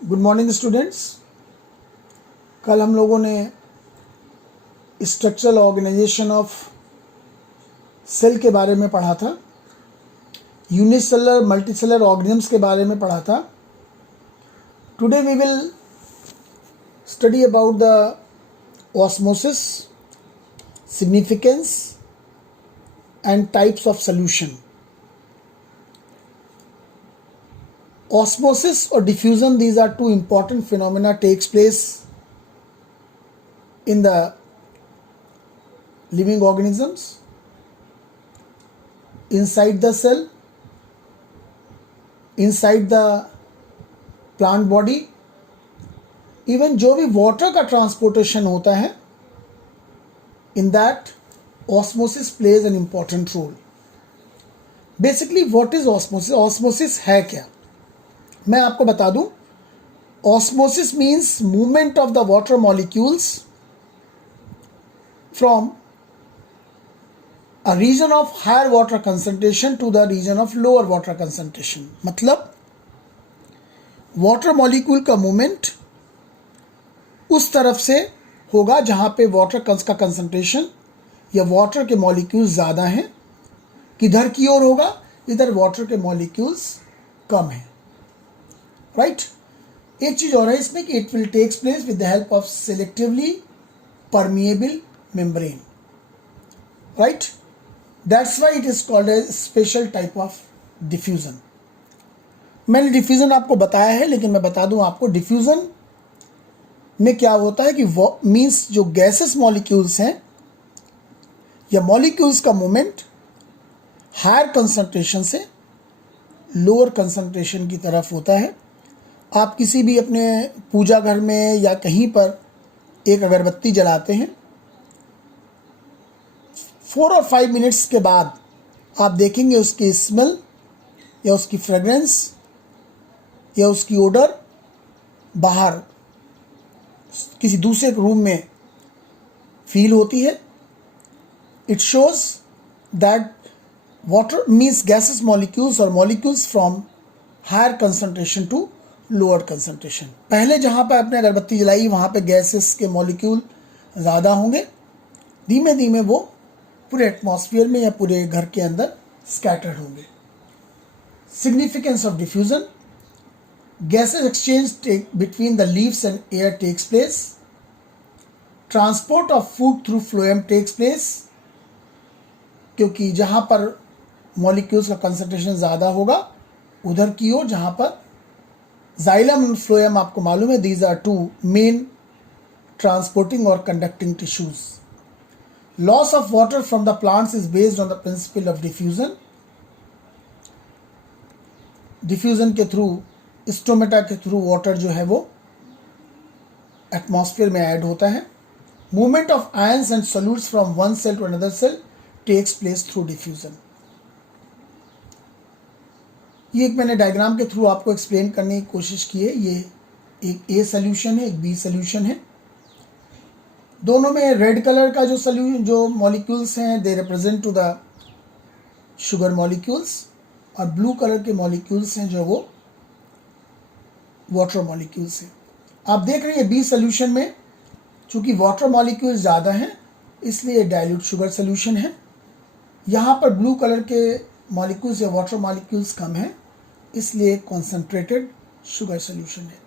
Good morning students. कल हम लोगों ने स्ट्रक्चरल ऑर्गेनाइजेशन ऑफ सेल के बारे में पढ़ा था, यूनिसेलुलर मल्टीसेलुलर ऑर्गेनिजम्स के बारे में पढ़ा था। Today we will study about the osmosis, significance and types of solution. Osmosis or diffusion, these are two important phenomena takes place in the living organisms, inside the cell, inside the plant body। even जो भी water का transportation होता है, in that osmosis plays an important role। basically what is osmosis? osmosis है क्या, मैं आपको बता दूं। Osmosis means movement of the water molecules from a region of higher water concentration to the region of lower water concentration. मतलब water molecule का movement उस तरफ से होगा जहां पे वाटर का कंसंट्रेशन या वाटर के मॉलिक्यूल्स ज़्यादा हैं। किधर की ओर होगा? इधर वाटर के मॉलिक्यूल्स कम हैं। राइट एक चीज और है इसमें कि it will takes place with the help of selectively permeable membrane. Right that's why it is called as special type of diffusion. मैंने डिफ्यूजन आपको बताया है, लेकिन मैं बता दूं आपको डिफ्यूजन में क्या होता है कि मीन्स जो गैसेस मॉलिक्यूल्स हैं या मॉलिक्यूल्स का मूवमेंट हायर कंसंट्रेशन से लोअर कंसंट्रेशन की तरफ होता है। आप किसी भी अपने पूजा घर में या कहीं पर एक अगरबत्ती जलाते हैं, 4 और 5 मिनट्स के बाद आप देखेंगे उसकी स्मेल या उसकी फ्रेग्रेंस या उसकी ओडर बाहर किसी दूसरे रूम में फील होती है। It shows that water means gases molecules और molecules from higher concentration to lower concentration. पहले जहाँ पर आपने अगरबत्ती जलाई वहाँ पे गैसेस के मॉलिक्यूल ज़्यादा होंगे, धीमे धीमे वो पूरे एटमॉस्फेयर में या पूरे घर के अंदर स्कैटर्ड होंगे। Significance of diffusion, gases exchange between the leaves and air takes place. Transport of food through phloem takes place, क्योंकि जहाँ पर मॉलिक्यूल्स का कंसंट्रेशन ज़्यादा होगा उधर की ओर जहाँ पर जाइलम एंड फ्लोएम आपको मालूम है, these are two main transporting और conducting tissues. Loss of water from the plants is based on the principle of diffusion. Diffusion के थ्रू स्टोमेटा के थ्रू वाटर जो है वो एटमॉस्फेयर में ऐड होता है। Movement of ions and solutes from one cell to another cell takes place through diffusion. ये एक मैंने डायग्राम के थ्रू आपको एक्सप्लेन करने की कोशिश की है। ये एक ए सोल्यूशन है, एक बी सोल्यूशन है। दोनों में रेड कलर का जो मॉलिक्यूल्स हैं they represent to the sugar molecules, और ब्लू कलर के मॉलिक्यूल्स हैं जो वो वाटर मॉलिक्यूल्स हैं। आप देख रहे हैं बी सोल्यूशन में चूंकि वाटर मॉलिक्यूल्स ज़्यादा हैं इसलिए डाइल्यूट शुगर सोल्यूशन है। यहाँ पर ब्लू कलर के मॉलिक्यूल्स या वाटर मॉलिक्यूल्स कम हैं इसलिए कॉन्सेंट्रेटेड शुगर सोल्यूशन है।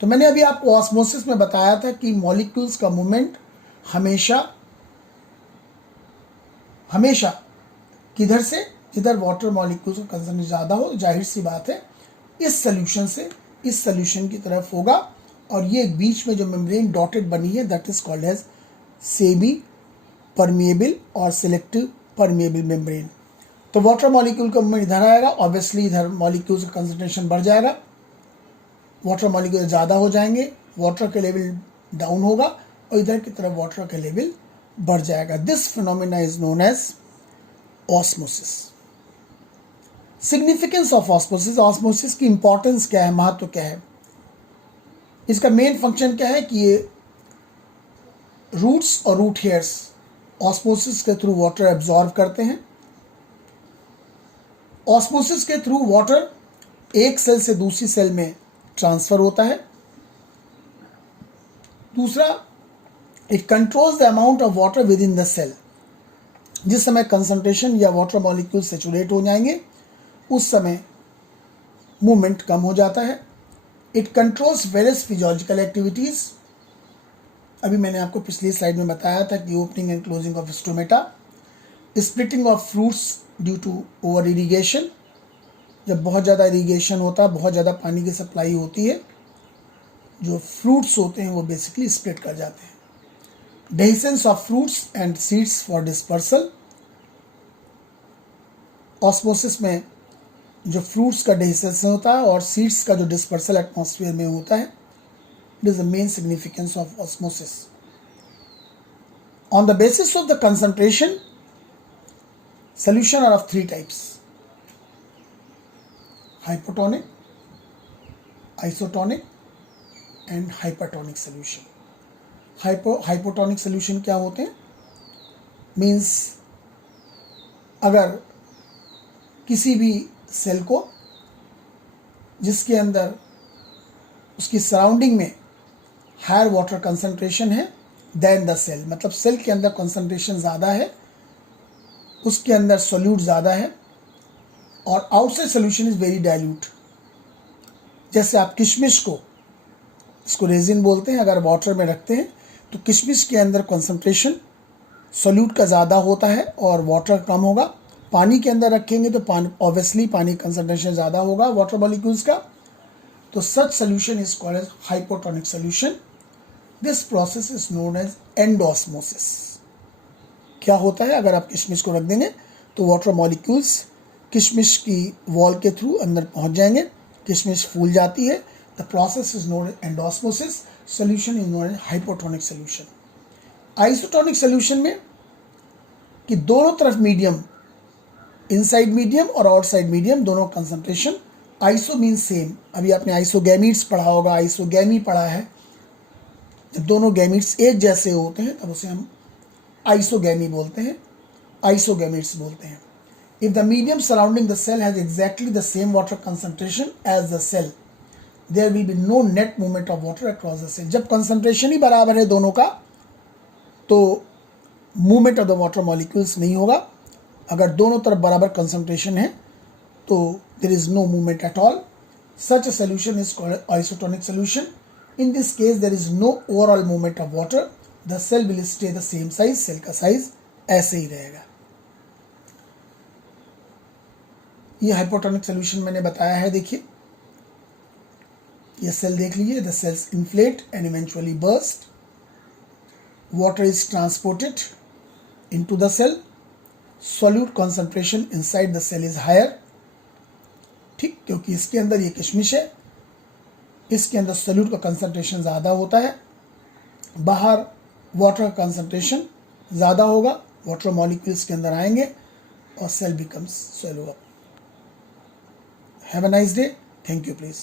तो मैंने अभी आपको ऑस्मोसिस में बताया था कि मॉलिक्यूल्स का मूवमेंट हमेशा किधर से, जिधर वाटर मॉलिक्यूल्स का कंसंट्रेशन ज़्यादा हो, जाहिर सी बात है इस सोल्यूशन से इस सोल्यूशन की तरफ होगा। और ये बीच में जो मेम्ब्रेन डॉटेड बनी है that is called as semi permeable और सिलेक्टिव परमिएबल मेम्ब्रेन। तो वाटर मॉलिक्यूल का मूवमेंट इधर आएगा, ऑब्वियसली इधर मॉलिक्यूल्स का कंसंट्रेशन बढ़ जाएगा, वाटर मॉलिक्यूल ज़्यादा हो जाएंगे, वाटर के लेवल डाउन होगा और इधर की तरफ वाटर का लेवल बढ़ जाएगा। This phenomena is known as osmosis. Significance of osmosis, osmosis की इंपॉर्टेंस क्या है, महत्व क्या है, इसका मेन फंक्शन क्या है कि ये रूट्स और रूट हेयर्स ऑस्मोसिस के थ्रू वाटर एब्जॉर्व करते हैं। ऑस्मोसिस के थ्रू वाटर एक सेल से दूसरी सेल में ट्रांसफर होता है। दूसरा, it controls the amount of water within the cell. जिस समय कंसंट्रेशन या वाटर मॉलिक्यूल सेचुरेट हो जाएंगे उस समय मूवमेंट कम हो जाता है। It controls various physiological activities. अभी मैंने आपको पिछली स्लाइड में बताया था कि opening and closing of stomata, splitting of fruits due to over irrigation. जब बहुत ज़्यादा इरीगेशन होता है, बहुत ज़्यादा पानी की सप्लाई होती है, जो फ्रूट्स होते हैं वो बेसिकली स्प्लिट कर जाते हैं। Dehiscence of fruits and seeds for dispersal. Osmosis में जो फ्रूट्स का डेहिसेंस होता है और सीड्स का जो डिस्पर्सल एटमॉस्फेयर में होता है, it is the main significance of osmosis. On the basis of the concentration, solution are of three types: hypotonic, isotonic and hypertonic solution. Hypotonic solution क्या होते हैं? मीन्स अगर किसी भी सेल को जिसके अंदर उसकी सराउंडिंग में हायर वाटर कंसंट्रेशन है देन द सेल, मतलब सेल के अंदर कंसंट्रेशन ज़्यादा है, उसके अंदर सोल्यूट ज़्यादा है और outside solution is very dilute. जैसे आप किशमिश को, इसको रेजिन बोलते हैं, अगर वाटर में रखते हैं तो किशमिश के अंदर कंसंट्रेशन सोल्यूट का ज़्यादा होता है और वाटर कम होगा। पानी के अंदर रखेंगे तो ऑब्वियसली पानी कंसंट्रेशन ज़्यादा होगा वाटर मॉलिक्यूल्स का। तो such solution is called as hypotonic solution. This process is known as endosmosis. क्या होता है, अगर आप किशमिश को रख देंगे तो वाटर मॉलिक्यूल्स किशमिश की वॉल के थ्रू अंदर पहुंच जाएंगे, किशमिश फूल जाती है। The process is known as endosmosis. Solution is known as hypotonic solution. Isotonic solution में कि दोनों तरफ मीडियम, इनसाइड मीडियम और आउटसाइड मीडियम, दोनों कंसंट्रेशन। Iso means same. अभी आपने आइसोगैमीट्स पढ़ा होगा, आइसोगैमी पढ़ा है। जब दोनों गैमीट्स एक जैसे होते हैं तब उसे हम आइसोगैमी बोलते हैं, आइसोगैमीट्स बोलते हैं। If the medium surrounding the cell has exactly the same water concentration as the cell, there will be no net movement of water across the cell. जब कंसंट्रेशन ही बराबर है दोनों का तो movement of the water molecules नहीं होगा। अगर दोनों तरफ बराबर कंसंट्रेशन है तो there is no movement at all. Such a solution is called isotonic solution. In this case there is no overall movement of water, the cell will stay the same size. Cell का size ऐसे ही रहेगा। ये hypotonic solution मैंने बताया है। देखिए ये सेल देख लीजिए, the cells inflate and eventually burst, water is transported into the cell, solute concentration inside the cell is higher. ठीक, क्योंकि इसके अंदर ये किशमिश है, इसके अंदर सॉल्यूट का कंसंट्रेशन ज़्यादा होता है, बाहर वाटर कंसंट्रेशन ज़्यादा होगा, वाटर मॉलिक्यूल्स के अंदर आएंगे और cell becomes swallow up. Have a nice day. Thank you, please.